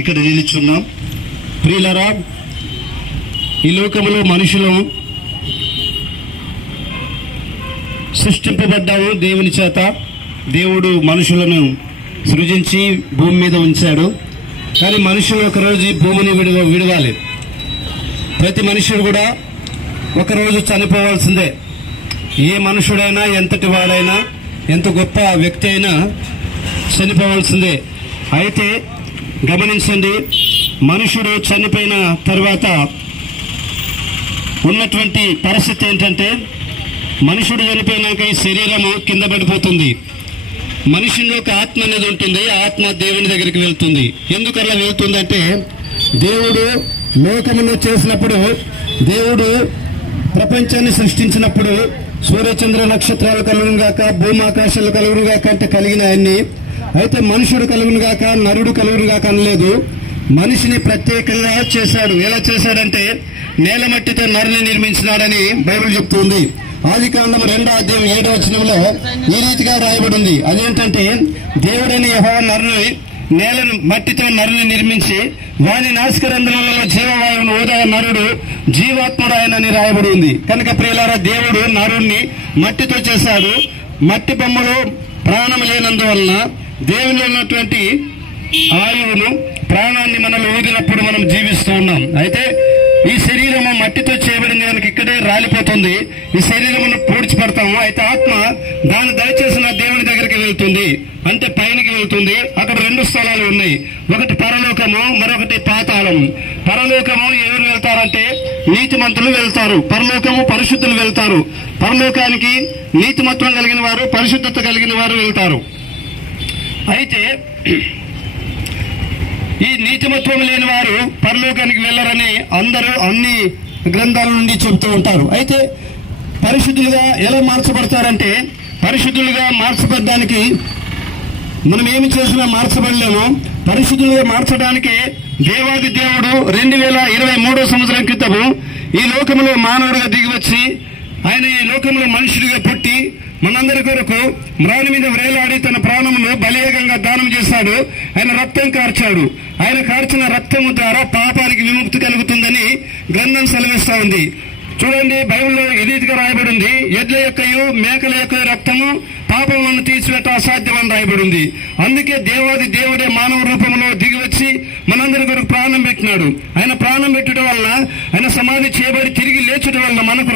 ఇక్కడ నిలుచున్నాం. ప్రియులారా, ఈ లోకంలో మనుషులు సృష్టింపబడ్డాము దేవుని చేత. దేవుడు మనుషులను సృజించి భూమి మీద ఉంచాడు. కానీ మనుషులు ఒకరోజు ఈ భూమిని విడవాలి. ప్రతి మనుషుడు కూడా ఒకరోజు చనిపోవాల్సిందే. ఏ మనుషుడైనా, ఎంతటి వాడైనా, ఎంత గొప్ప వ్యక్తి అయినా చనిపోవాల్సిందే. అయితే గమనించండి, మనుషుడు చనిపోయిన తర్వాత ఉన్నటువంటి పరిస్థితి ఏంటంటే, మనుషుడు చనిపోయినాక ఈ శరీరము కింద పడిపోతుంది. మనిషిలో ఒక ఆత్మ అనేది ఉంటుంది. ఆత్మ దేవుని దగ్గరికి వెళ్తుంది. ఎందుకు అలా వెళ్తుందంటే, దేవుడు లోకమును చేసినప్పుడు, దేవుడు ప్రపంచాన్ని సృష్టించినప్పుడు సూర్యచంద్ర నక్షత్రాలు కలుగును గాక, భూమాకాశాలు కలుగును గాక అంటే కలిగిన ఆయన్ని. అయితే మనుషుడు కలుగును గాక, నరుడు కలుగును గాక అనలేదు. మనిషిని ప్రత్యేకంగా చేశాడు. ఎలా చేశాడంటే, నేల మట్టితో నరుని నిర్మించినాడని బైబిల్ చెప్తుంది. ఆదికాండము 2:7 ఈ రీతిగా రాయబడింది. అదేంటంటే, దేవుడని యెహోవా నరుని నేలను మట్టితో నరుని నిర్మించి వాని నాసికారంధ్రములలో జీవవాయువును ఊదా నరుడు జీవాత్ముడు ఆయనని రాయబడి ఉంది. కనుక ప్రియులారా, దేవుడు నరుణ్ణి మట్టితో చేశాడు. మట్టి బొమ్మలో ప్రాణం లేనందువలన దేవునిలో ఉన్నటువంటి ఆయువును, ప్రాణాన్ని మనలో ఊదినప్పుడు మనం జీవిస్తూ ఉన్నాం. అయితే ఈ శరీరము మట్టితో చేయబడింది కనుక ఇక్కడే రాలిపోతుంది. ఈ శరీరమును పూడ్చిపెడతాము. అయితే ఆత్మ దాన్ని దయచేసిన దేవుని దగ్గరికి వెళ్తుంది, అంటే పైనకి వెళ్తుంది. అక్కడ 2 స్థలాలు ఉన్నాయి. ఒకటి పరలోకము, మరొకటి పాతాళము. పరలోకము ఎవరు వెళ్తారంటే నీతిమంతులు వెళ్తారు. పరలోకము పరిశుద్ధులు వెళ్తారు. పరలోకానికి నీతిమత్వం కలిగిన వారు, పరిశుద్ధత కలిగిన వారు వెళ్తారు. అయితే ఈ నీతిమత్వం లేని వారు పరలోకానికి వెళ్ళరని అందరూ అన్ని గ్రంథాల నుండి చెబుతూ ఉంటారు. అయితే పరిశుద్ధులుగా ఎలా మార్చబడతారంటే, పరిశుద్ధులుగా మార్చబడడానికి మనం ఏమి చేసినా మార్చబడలేము. పరిశుద్ధులుగా మార్చడానికి దేవాది దేవుడు 2023 సంవత్సరం క్రితము ఈ లోకంలో మానవుడిగా దిగివచ్చి, ఆయన ఈ లోకంలో మనుషుడిగా పుట్టి మనందరి కొరకు మ్రాని మీద వ్రేలాడి తన ప్రాణమును బలియాగంగా దానం చేశాడు. ఆయన రక్తం కార్చాడు. ఆయన కార్చిన రక్తము ద్వారా పాపానికి విముక్తి కలుగుతుందని గ్రంథం సెలవిస్తా ఉంది. చూడండి, బైబిల్లో ఈ రీతిగా రాయబడింది, ఎడ్ల యొక్కయు మేకల యొక్క రక్తము పాపములను తీసివేట అసాధ్యమని రాయబడింది. అందుకే దేవాది దేవుడే మానవ రూపంలో దిగివచ్చి మనందరి కొరకు ప్రాణం పెట్టినాడు. ఆయన ప్రాణం పెట్టడం వల్ల, ఆయన సమాధి చేయబడి తిరిగి లేచడం వల్ల మనకు